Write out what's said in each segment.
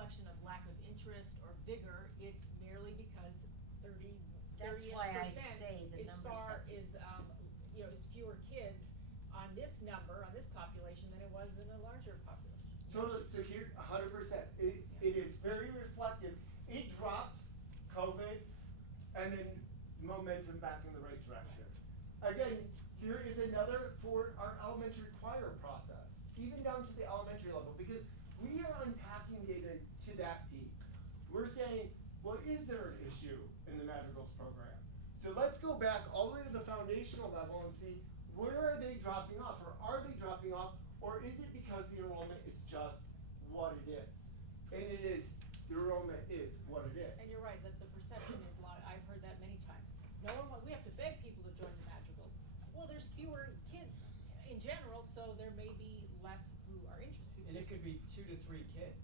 reflection of lack of interest or vigor. It's merely because 30-ish That's why I percent say the is is fewer kids on this number, on this population, than it was in a larger population. Totally, so here, 100%. It is very reflective. It dropped COVID and then momentum back in the right direction. Again, here is another for our elementary choir process, even down to the elementary level, because we are unpacking data to that deep. We're saying, well, is there an issue in the Madrigals program? So let's go back all the way to the foundational level and see, where are they dropping off, or are they dropping off, or is it because the enrollment is just what it is? And it is, the enrollment is what it is. And you're right, that the perception is a lot, I've heard that many times. We have to beg people to join the Madrigals. Well, there's fewer kids in general, so there may be less who are interested. And it could be 2 to 3 kids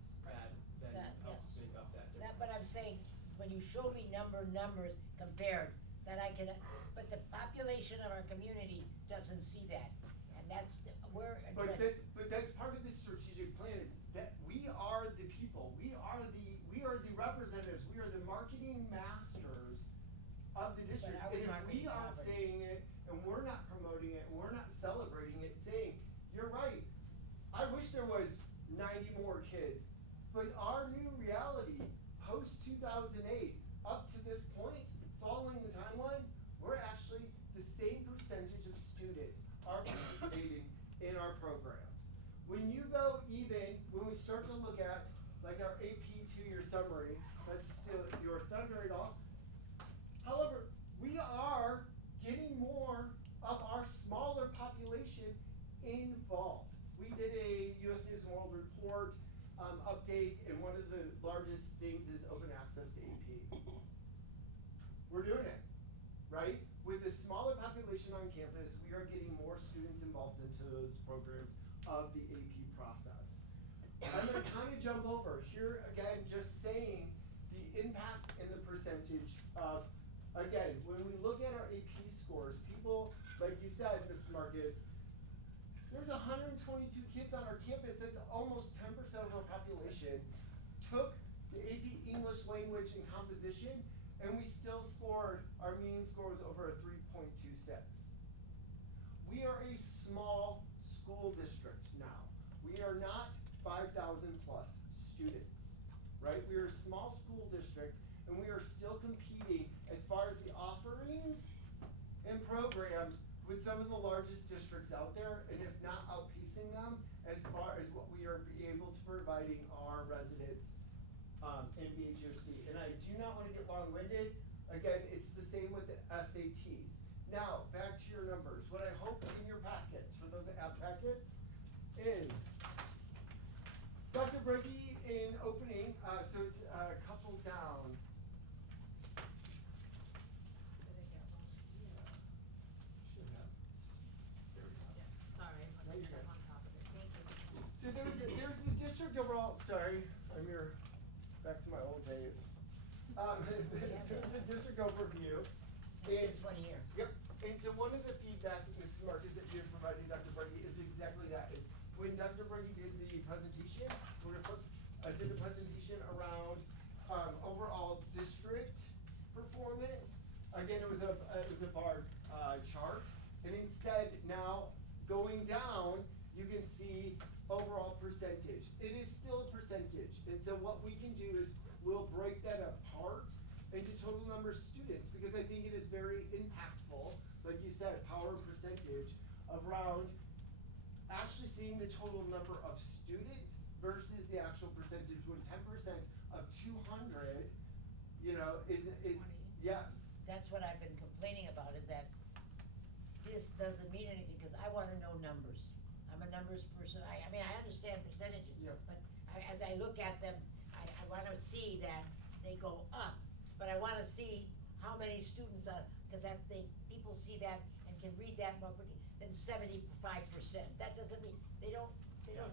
that helps make up that difference. But I'm saying, when you showed me numbers compared, that I can, but the population of our community doesn't see that. And that's, we're addressing. But that's part of this strategic plan, is that we are the people, we are the representatives, we are the marketing masters of the district. are we And if marketing we aren't poverty? saying it, and we're not promoting it, and we're not celebrating it, saying, you're right, I wish there was 90 more kids, but our new reality, post-2008, up to this point, following the timeline, we're actually the same percentage of students are participating in our programs. When you go even, when we start to look at like our AP 2-year summary, that's still your thunder and all. However, we are getting more of our smaller population involved. We did a US News and World Report update, and one of the largest things is open access to AP. We're doing it, right? With a smaller population on campus, we are getting more students involved into those programs of the AP process. I'm gonna kind of jump over here again, just saying the impact and the percentage of, again, when we look at our AP scores, people, like you said, Mrs. Marcus, there's 122 kids on our campus, that's almost 10% of our population, took the AP English language and composition, and we still scored, our mean score was over a 3.26. We are a small school district now. We are not 5,000 plus students, right? We are a small school district, and we are still competing as far as the offerings and programs with some of the largest districts out there, and if not outpacing them as far as what we are able to providing our residents in BHUSD. And I do not want to get long-winded. Again, it's the same with the SATs. Now, back to your numbers. What I hope in your packets, for those that have packets, is Dr. Brady in opening, so it's a couple down. Should have. There we go. Sorry, I'm Nice. on top of it, thank you. So there's the district overall, sorry, I'm here, back to my old days. There's a district overview. This one here. Yep, and so one of the feedback, Mrs. Marcus, that you provided Dr. Brady is exactly that, is when Dr. Brady did the presentation, we're gonna flip, did the presentation around overall district performance. Again, it was a bar chart, and instead now going down, you can see overall percentage. It is still a percentage, and so what we can do is we'll break that apart into total number of students, because I think it is very impactful, like you said, power and percentage around actually seeing the total number of students versus the actual percentage, when 10% of 200, is 20. yes. That's what I've been complaining about, is that this doesn't mean anything, because I wanna know numbers. I'm a numbers person, I mean, I understand percentages, Yep. but as I look at them, I wanna see that they go up, but I wanna see how many students are, because people see that and can read that more quickly than 75%. That doesn't mean, they don't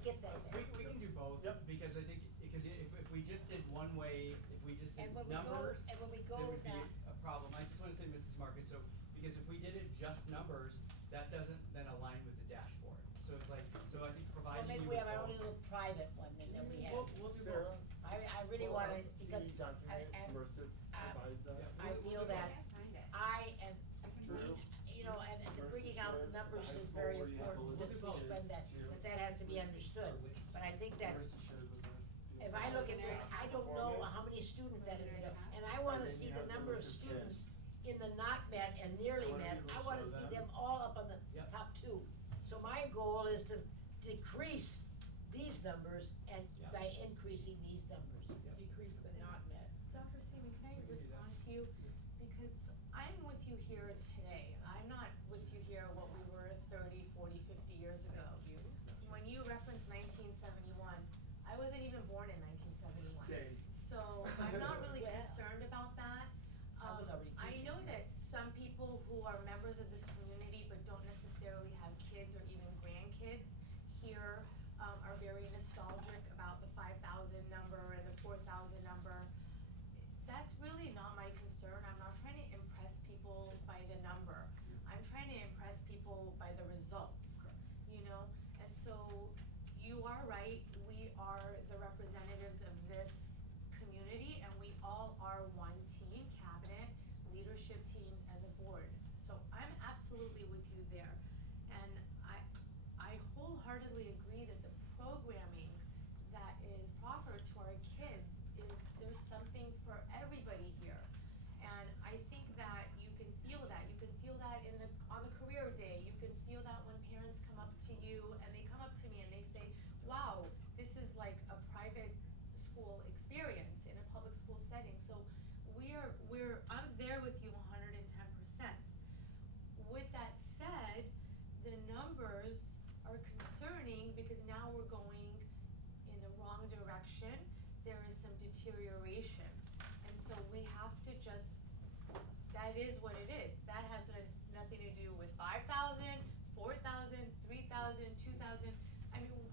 get that. We can do both, Yep. because I think, if we just did one way, if we just did And when we go- numbers, and when we go there would be now- a problem. I just wanna say, Mrs. Marcus, so, because if we did it just numbers, that doesn't then align with the dashboard. So it's like, so I think Or providing maybe you we with have our own both. little private one, and then we have. We'll do Sarah? both. I really pull wanna, up because the document and, Mercer provides us. I feel that I and True. you know, and Mercer bringing out the showed numbers high is school very where you have important, the that list of we spend kids that, too. that has to be understood. But I think that Mercer shared with us. the if I look at this, past I don't know performance. how many students that is, and I wanna And then see you the have the number of list of students kids. in the not met and nearly I wanna met, be able to I wanna show see them. them all up on the Yep. top two. So my goal is to decrease these numbers and Yep. by increasing these numbers. Decrease the not met. Dr. Seaman, can I We can do that. respond to you? Because I'm with you here today. I'm not with you here what we were 30, 40, 50 years ago. When you reference 1971, I wasn't even born in 1971. Same. So I'm not really Well. concerned about that. I was already I teaching know here. that some people who are members of this community but don't necessarily have kids or even grandkids here are very nostalgic about the 5,000 number and the 4,000 number. That's really not my concern. I'm not trying to impress people by the number. I'm trying to impress people by the results. You know, and so you are right, we are the representatives of this community and we all are one team, cabinet, leadership teams and the board. So I'm absolutely with you there. And I wholeheartedly agree that the programming that is proffered to our kids is, there's something for everybody here. And I think that you can feel that in the, on the career day, you can feel that when parents come up to you and they come up to me and they say, wow, this is like a private school experience in a public school setting. So I'm there with you 110%. With that said, the numbers are concerning because now we're going in the wrong direction. There is some deterioration. And so we have to just, that is what it is. That has nothing to do with 5,000, 4,000, 3,000, 2,000. I mean,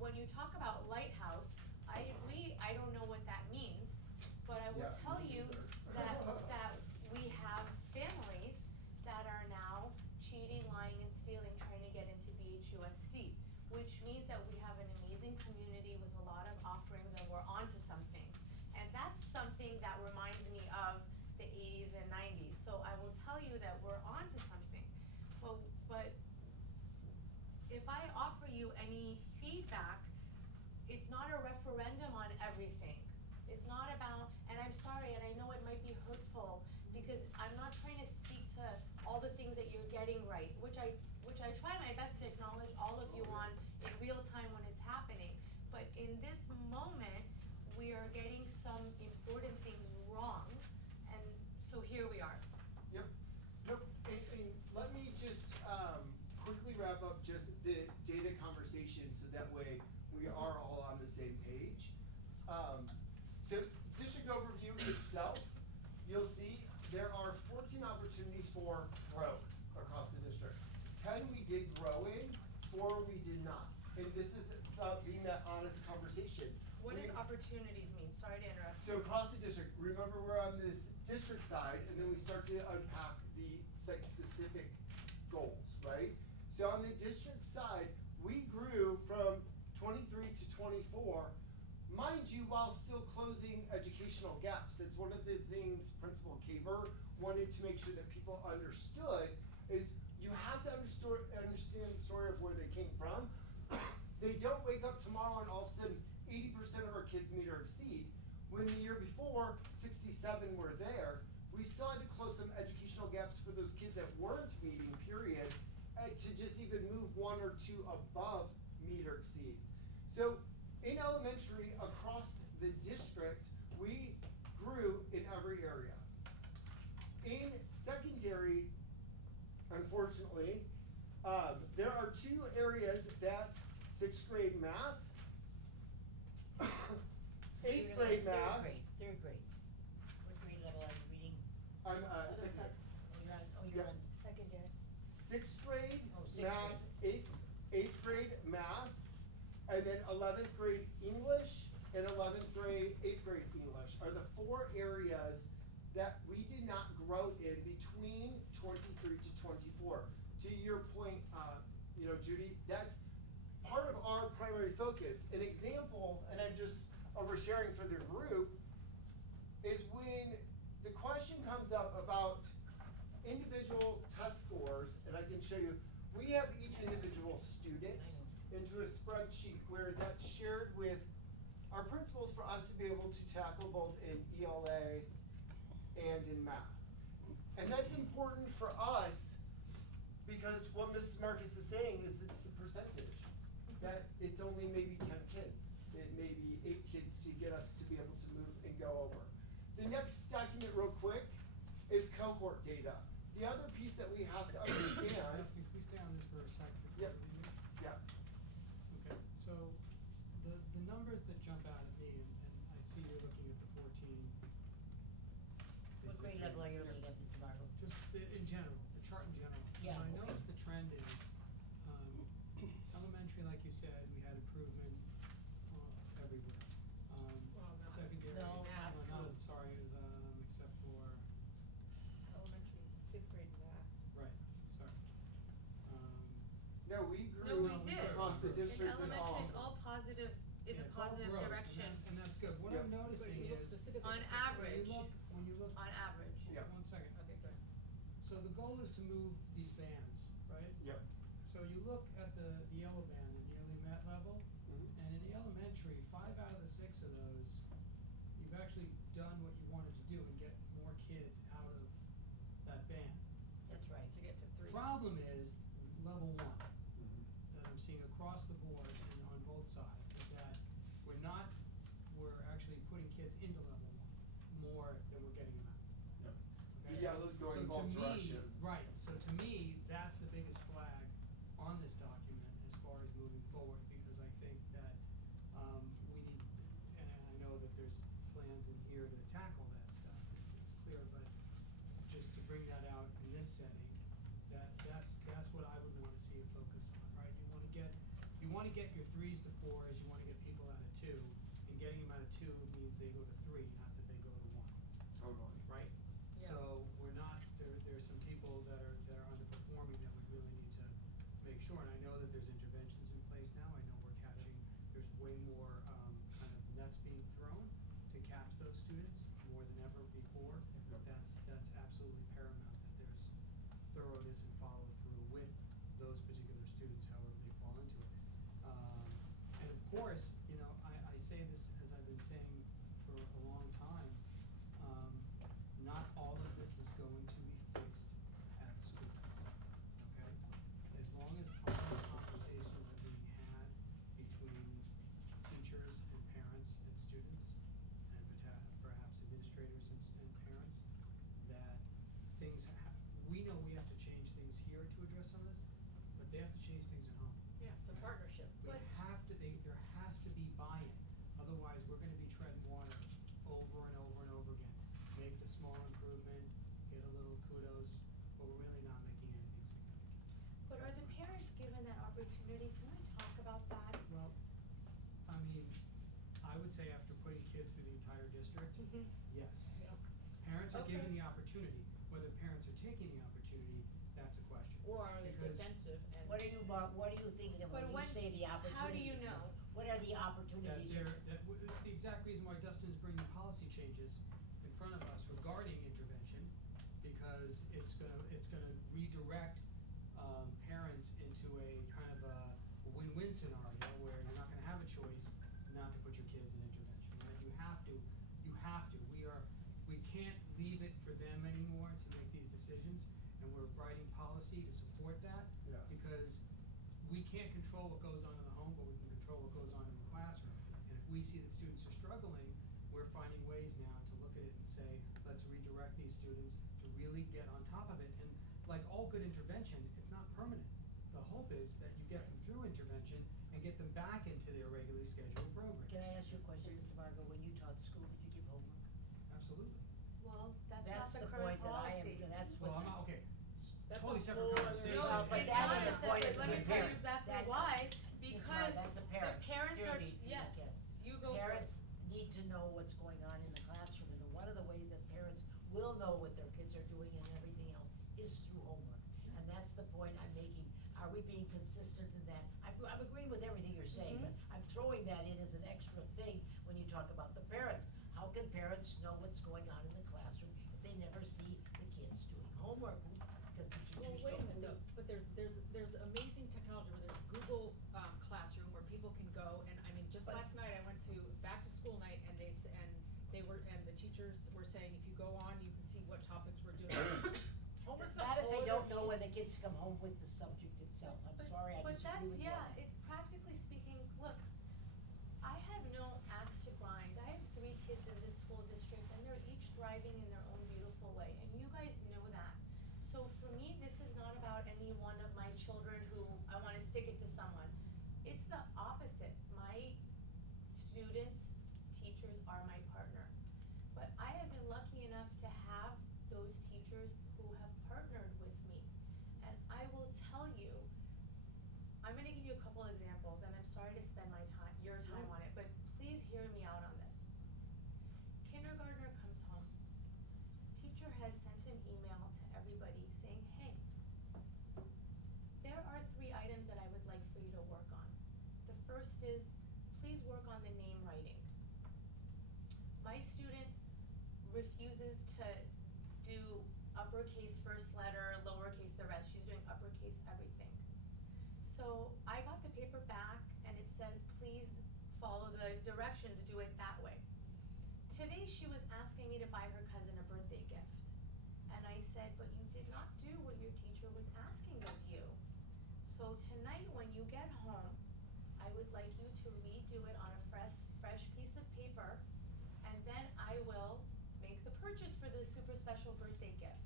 when you talk about lighthouse, I agree, I don't know what that means, but I will Yeah, tell me you neither. that we have families that are now cheating, lying, and stealing, trying to get into BHUSD, which means that we have an amazing community with a lot of offerings and we're onto something. And that's something that reminds me of the 80s and 90s. So I will tell you that we're onto something. But if I offer you any feedback, it's not a referendum on everything. It's not about, and I'm sorry, and I know it might be hurtful, because I'm not trying to speak to all the things that you're getting right, which I try my best to acknowledge all of you on in real time when it's happening. But in this moment, we are getting some important things wrong, and so here we are. Yep, and let me just, quickly wrap up just the data conversation so that way we are all on the same page. So district overview itself, you'll see there are 14 opportunities for growth across the district. 10 we did grow in, 4 we did not. And this is being that honest conversation. What does opportunities mean? Sorry to interrupt. So across the district, remember we're on this district side and then we start to unpack the site-specific goals, right? So on the district side, we grew from 23 to 24, mind you, while still closing educational gaps. That's one of the things Principal Kaber wanted to make sure that people understood is you have to understand the story of where they came from. They don't wake up tomorrow and all of a sudden 80% of our kids meet or exceed. When the year before, 67 were there, we still had to close some educational gaps for those kids that weren't meeting, period, to just even move 1 or 2 above meet or exceeds. So in elementary, across the district, we grew in every area. In secondary, unfortunately, there are 2 areas that 6th grade math, 8th grade math. Third grade. What grade level are you reading? I'm Other secondary. side. You're on, Secondary. 6th grade Oh, sixth math, 8th grade math, and then 11th grade English and 11th grade, 8th grade English are the 4 areas that we did not grow in between 23 to 24. To your point, Judy, that's part of our primary focus. An example, and I'm just oversharing for their group, is when the question comes up about individual test scores, and I can show you, we have each individual student into a spreadsheet where that's shared with our principals for us to be able to tackle both in ELA and in math. And that's important for us because what Mrs. Marcus is saying is it's the percentage. That it's only maybe 10 kids. It may be 8 kids to get us to be able to move and go over. The next document real quick is cohort data. The other piece that we have to understand. Can we stay on this for a second? Yep. Yeah. Okay, so the numbers that jump out at me, and I see you're looking at the 14. What grade level are you looking at, Mr. Margot? Just in general, the chart in general. Yeah, What I okay. noticed the trend is, elementary, like you said, we had improvement everywhere. Well, no. Secondary. No, not well, true. sorry, is except for, Elementary, 5th grade math. right, sorry. No, we grew No, we did. across the In district and all. elementary, it's all positive, in Yeah, the it's all positive growth, direction, and that's good. What Yep. I'm But noticing if you look is, specifically. on at the- average. when you look, on average. Yep. one second. Okay, good. So the goal is to move these bands, right? Yep. So you look at the yellow band, the nearly met level, Mhm. and in the elementary, 5 out of the 6 of those, you've actually done what you wanted to do and get more kids out of that band. That's right. To get to 3. Problem is, level 1, Mhm. that I'm seeing across the board and on both sides, is that we're actually putting kids into level 1 more than we're getting them out. Yep. Okay? The yellow's going both So to me, directions. right, so to me, that's the biggest flag on this document as far as moving forward, because I think that, we need, and I know that there's plans in here to tackle that stuff, it's clear, but just to bring that out in this setting, that's what I would wanna see a focus on, right? You wanna get your 3s to 4s, you wanna get people out of 2, and getting them out of 2 means they go to 3, not that they go to 1. Totally. Right? Yeah. So we're not, there's some people that are underperforming that we really need to make sure, and I know that there's interventions in place now, I know we're catching, there's way more, kind of nets being thrown to catch those students, more than ever before. Yep. That's absolutely paramount, that there's thoroughness and follow through with those particular students, however they fall into it. And of course, you know, I say this as I've been saying for a long time, not all of this is going to be fixed at school, okay? As long as honest conversations are being had between teachers and parents and students, and perhaps administrators and parents, that things we know we have to change things here to address some of this, but they have to change things at home. Yeah, it's a Right. partnership. We have to, there has to be buy-in, otherwise we're gonna be treading water over and over and over again. Make the small improvement, get a little kudos, but we're really not making anything significant. But are the parents given that opportunity? Can we talk about that? Well, I mean, I would say after putting kids through the entire district, Mhm. yes. Yeah. Parents are Okay. given the opportunity, whether parents are taking the opportunity, that's a question. Or are they Because- defensive and? What are you thinking of But when you say the opportunity? how do you know? What are the That opportunities? it's the exact reason why Dustin is bringing policy changes in front of us regarding intervention, because it's gonna redirect, parents into a kind of a win-win scenario where you're not gonna have a choice not to put your kids in intervention, right? You have to, we can't leave it for them anymore to make these decisions, and we're writing policy to support that. Yes. Because we can't control what goes on in the home, but we can control what goes on in the classroom. And if we see that students are struggling, we're finding ways now to look at it and say, let's redirect these students to really get on top of it. And like all good intervention, it's not permanent. The hope is that you get them through intervention and get them back into their regularly scheduled programs. Can I ask you a question, Mr. Margot? When you taught school, did you give homework? Absolutely. Well, that's That's not the the current point that I am, policy. that's Well, what. I'm not, okay, That's totally a separate whole other- conversation. No, Well, but it's that not is a the point separate, of let the me tell you parent. exactly That- why, Mr. because Margot, that's a the parent parents are, duty to the yes, kid. you go first. Parents need to know what's going on in the classroom, and one of the ways that parents will know what their kids are doing and everything else is through homework. And that's the point I'm making. Are we being consistent in that? I'm agreeing with everything you're saying, Mhm. but I'm throwing that in as an extra thing when you talk about the parents. How can parents know what's going on in the classroom if they never see the kids doing homework? Because the Well, teachers wait a don't minute believe. though, but there's amazing technology where there's Google, Classroom where people can go, and I mean, just But- last night I went to back to school night and the teachers were saying, if you go on, you can see what topics we're doing. Homework's a Not if whole they don't other know when the beast. kids come home with the subject itself. I'm But- sorry, I But disagree with you on that. that's, practically speaking, look, I have no axe to grind. I have 3 kids in this school district and they're each thriving in their own beautiful way, and you guys know that. So for me, this is not about any one of my children who I wanna stick it to someone. It's the opposite. My students, teachers are my partner. But I have been lucky enough to have those teachers who have partnered with me. And I will tell you, I'm gonna give you a couple examples, and I'm sorry to spend your time on it, but please hear me out on this. Kindergartner comes home. Teacher has sent an email to everybody saying, hey, there are 3 items that I would like for you to work on. The first is, please work on the name writing. My student refuses to do uppercase first letter, lowercase the rest. She's doing uppercase everything. So I got the paper back and it says, please follow the directions, do it that way. Today she was asking me to buy her cousin a birthday gift. And I said, but you did not do what your teacher was asking of you. So tonight when you get home, I would like you to redo it on a fresh piece of paper, and then I will make the purchase for this super special birthday gift.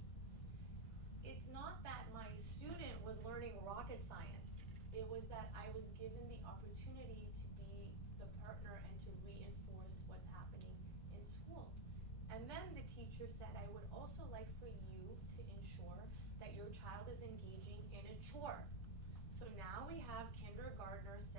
It's not that my student was learning rocket science. It was that I was given the opportunity to be the partner and to reinforce what's happening in school. And then the teacher said, I would also like for you to ensure that your child is engaging in a chore. So now we have kindergartners